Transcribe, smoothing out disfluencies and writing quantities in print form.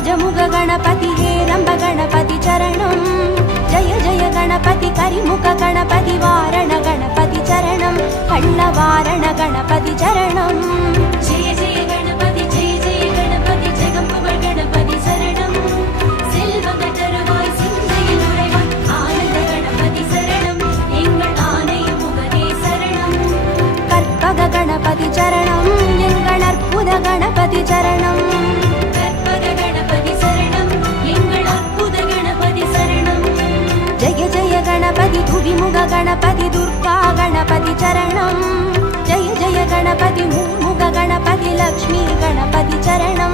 गजमुग गणपति हेरंब गणपति चरणं जय जय गणपति करिमुख गणपति वारण गणपति चरणं कण्णवारण गणपति चरणं जय जय गणपति जगम्पुगळ गणपति शरणं सेल्वग तरुवाय सिंधैயில் உறைவாய் ஆனந்த गणपति शरणं எங்கள் ஆணைய முகனே शरणं கற்பக गणपति चरणं எங்கள் அற்புத गणपति चरणं கற்பக गणपति शरणं எங்கள் அற்புத गणपति शरणं जय जय गणपति துவிமுக गणपति दुर्गा गणपति चरणं जय जय गणपति मुख गणपति लक्ष्मी गणपति चरणं